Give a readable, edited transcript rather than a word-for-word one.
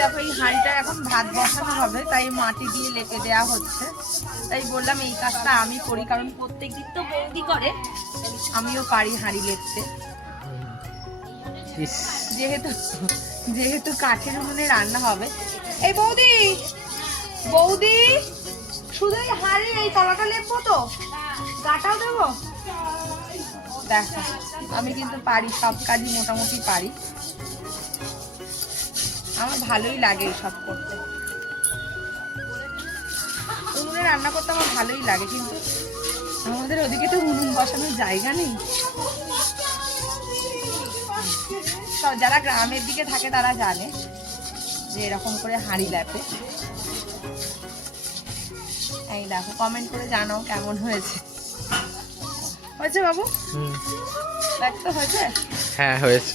দেখো এই হাঁড়িটা এখন ভাত বসানো হবে, তাই মাটি দিয়ে লেপে দেওয়া হচ্ছে। তাই বললাম এই কাজটা আমি করি, কারণ প্রত্যেকদিন তো বৌদি করে, আমিও পারি হাঁড়ি লেপতে। যেহেতু যেহেতু কাঠের উনুনে রান্না হবে। এই বৌদি, বৌদি শুধু এই হাঁড়ি এই তলাটা লেপবো তো, গাটাও দেবো? দেখো আমি কিন্তু পারি, সব কাজই মোটামুটি পারি, আমার ভালোই লাগে সব করতে। উনুনে রান্না করতে আমার ভালোই লাগে, কিন্তু আমাদের ওদিকে তো উনুন বসানোর জায়গা নেই। সব যারা গ্রামের দিকে থাকে তারা জানে যে এরকম করে হাঁড়ি লেপে। এই দেখো, কমেন্ট করে জানাও কেমন হয়েছে। হয়েছে বাবু? দেখ তো হয়েছে? হ্যাঁ হয়েছে।